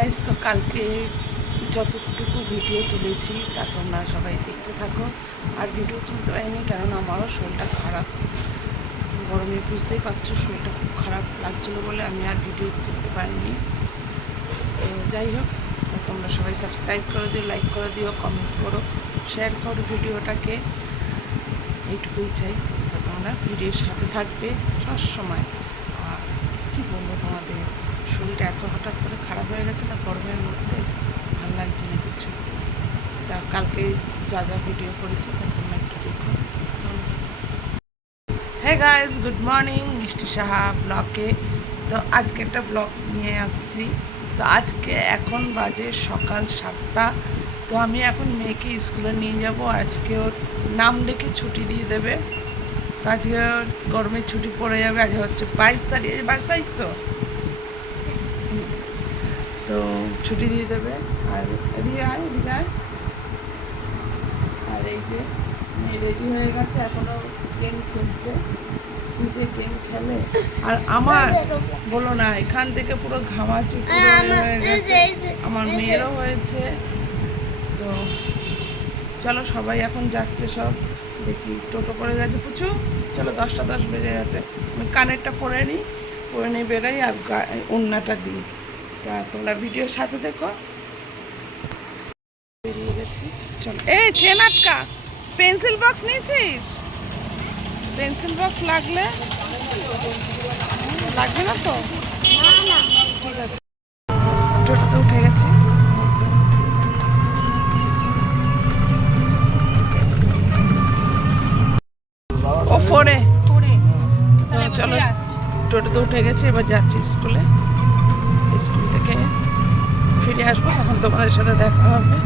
Guys তো কালকে যতটুকু ভিডিও তুলেছি, তা তোমরা সবাই দেখতে থাকো। আর ভিডিও তুলতে পারিনি, কেননা আমারও শরীরটা খারাপ। গরমে বুঝতেই পারছ, শরীরটা খুব খারাপ লাগছিল বলে আমি আর ভিডিও তুলতে পারিনি। তো যাই হোক তোমরা সবাই সাবস্ক্রাইব করে দিও লাইক করে দিও কমেন্টস করো শেয়ার করো ভিডিওটাকে এইটুকুই চাই। তো তোমরা ভিডিওর সাথে থাকবে সবসময়। আর কী বলব তোমাদের, শরীরটা এত হঠাৎ করে খারাপ হয়ে গেছে না গরমের মধ্যে ভালো লাগছে না কিছু তা কালকে যা যা ভিডিও করেছি তা তোমরা একটু দেখো। হ্যাঁ গাইজ গুড মর্নিং মিষ্টি সাহা ব্লকে তো আজকে একটা ব্লগ নিয়ে আসছি। তো আজকে এখন বাজে সকাল সাতটা। তো আমি এখন মেয়েকে স্কুলে নিয়ে যাব। আজকে ওর নাম ডেকে ছুটি দিয়ে দেবে। তো আজকে ওর গরমের ছুটি পড়ে যাবে। আজকে হচ্ছে বাইশ তারিখ। বাইশ তারিখ তো। তো ছুটি দিয়ে দেবে। আর এদিকে আয় এদিকে আয়। এই যে মেয়ে রেডি হয়ে গেছে এখনও গেম খেলছে। যে গেম খেলে। আর আমার বলো না এখান থেকে পুরো ঘামাচি হয়ে গেছে। আমার মেয়েরও হয়েছে। তো চলো সবাই এখন যাচ্ছে সব। দেখি টোটো করে গেছে পুচু চলো দশটা দশ বেজে গেছে। আমি কানেরটা পরে নিই পরে নিয়ে বেরোই আর ওড়নাটা দিই। তা তোমরা ভিডিওর সাথে দেখো। চলো। এই চেন আটকা। পেন্সিল বক্স নিয়েছিস? পেন্সিল বক্স লাগলে? লাগবে না তো? ঠিক আছে। টোটোতে উঠে গেছি। ও, ফোরে। চলো টোটোতে উঠে গেছি, এবার যাচ্ছি স্কুলে। স্কুল থেকে ফিরে আসব তখন তোমাদের সাথে দেখা হবে।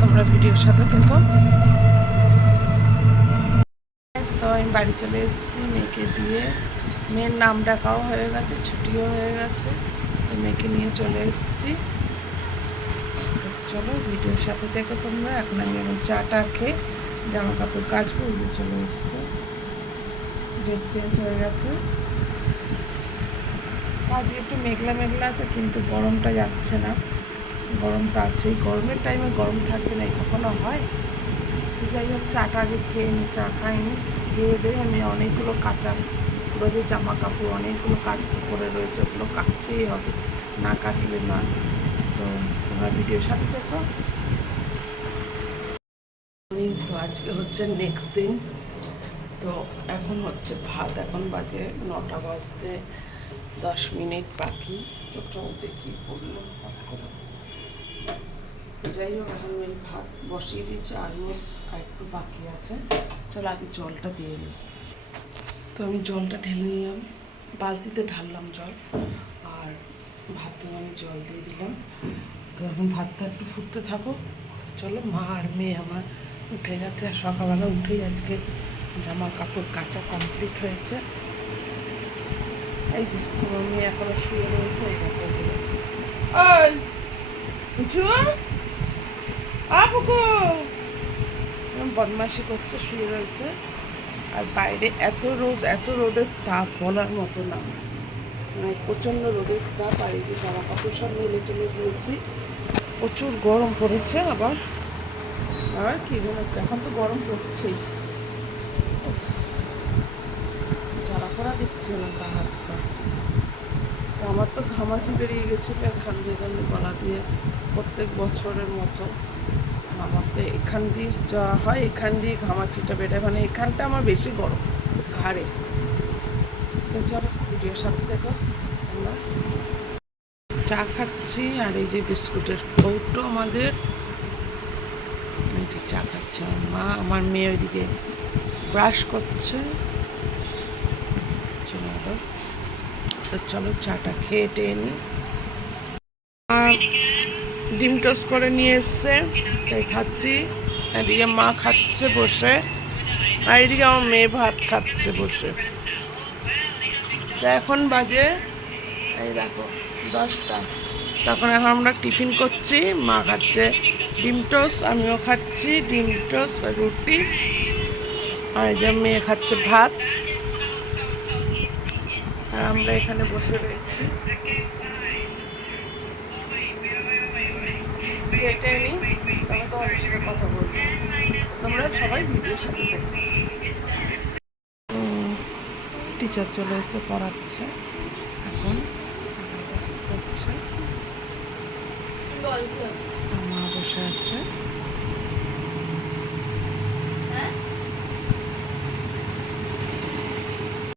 তোমরা ভিডিওর সাথে থেকো। তো আমি বাড়ি চলে এসেছি মেয়েকে দিয়ে। মেয়ের নাম ডাকাও হয়ে গেছে, ছুটিও হয়ে গেছে, তো মেয়েকে নিয়ে চলে এসেছি। চলো ভিডিওর সাথে দেখো তোমরা, এখন আমি এখন চাটা খেয়ে জামা কাপড় কাচবো ওই চলে এসেছে। ড্রেস চেঞ্জ হয়ে গেছে। আজকে একটু মেঘলা মেঘলা আছে, কিন্তু গরমটা যাচ্ছে না। গরম তো আছেই। গরমের টাইমে গরম থাকবে না কখনো হয়? যাই হোক, চাটা আগে খেয়ে নি, চা খাইনি। খেয়ে দিয়ে আমি অনেকগুলো কাঁচা যে জামা কাপড় অনেকগুলো কাচতে পড়ে রয়েছে, ওগুলো কাচতেই হবে। না কাচলে না। তো তোমরা ভিডিওর সাথে দেখো আমি তো আজকে হচ্ছে নেক্সট দিন। তো এখন হচ্ছে ভাত, এখন বাজে নটা বাজতে দশ মিনিট বাকি। মধ্যে কী পড়ল হট করে। যাই হোক, এখন আমি ভাত বসিয়ে দিয়েছি অলমোস্ট আর একটু বাকি আছে। চলো, আগে জলটা দিয়ে নিই তো আমি জলটা ঢেলে নিলাম। বালতিতে ঢাললাম জল, আর ভাতেও আমি জল দিয়ে দিলাম। তো এখন ভাতটা একটু ফুটতে থাকো চলো, মা আর মেয়ে আমার উঠে গেছে। আর সকালবেলা উঠেই আজকে জামা কাপড় কাচা কমপ্লিট হয়েছে। এই যে, আমার মেয়ে এখনও শুয়ে রয়েছে, এই ওগুলো। ওই আপুকু বদমাইশি করছে, শুয়ে রয়েছে। আর বাইরে এত রোদ, এত রোদের তাপ বলার মতো না। মানে প্রচণ্ড রোদের তাপ, আর এই যে জামা কাপড় সব মেলে টেলে দিয়েছি। প্রচুর গরম পড়েছে আবার। আবার কি মানে এখন তো গরম পড়ছেই। জ্বালা করা দিচ্ছে না গা হাত আমার তো ঘামাচি বেরিয়ে গেছিল এখান দিয়ে এখান গলা দিয়ে প্রত্যেক বছরের মতো। আমার তো এখান দিয়ে যা হয়, এখান দিয়ে ঘামাচিটা বেড়ে মানে এখানটা আমার বেশি গরম, ঘাড়ে। তো চলো, ভিডিওর সাথে দেখো আমরা চা খাচ্ছি আর এই যে বিস্কুটের কৌটো আমাদের। এই যে চা খাচ্ছে আমার মা, আমার মেয়ে ওইদিকে ব্রাশ করছে চলে এলো তো চলো চাটা খেয়ে টেয়ে নিই ডিম টোস্ট করে নিয়ে এসছে, তাই খাচ্ছি। এদিকে মা খাচ্ছে বসে, আর এদিকে আমার মেয়ে ভাত খাচ্ছে বসে। তো এখন বাজে, এই দেখো, দশটা। তখন এখন আমরা টিফিন করছি, মা খাচ্ছে ডিম টোস্ট, আমিও খাচ্ছি ডিম টোস্ট রুটি। আর এই যে মেয়ে খাচ্ছে ভাত। আর আমরা এখানে বসে রয়েছি। নিই তোমাদের সাথে কথা বলব। তোমরা সবাই ভিডিওর সাথে টিচার চলে এসে পড়াচ্ছে। এখন মা বসে আছে।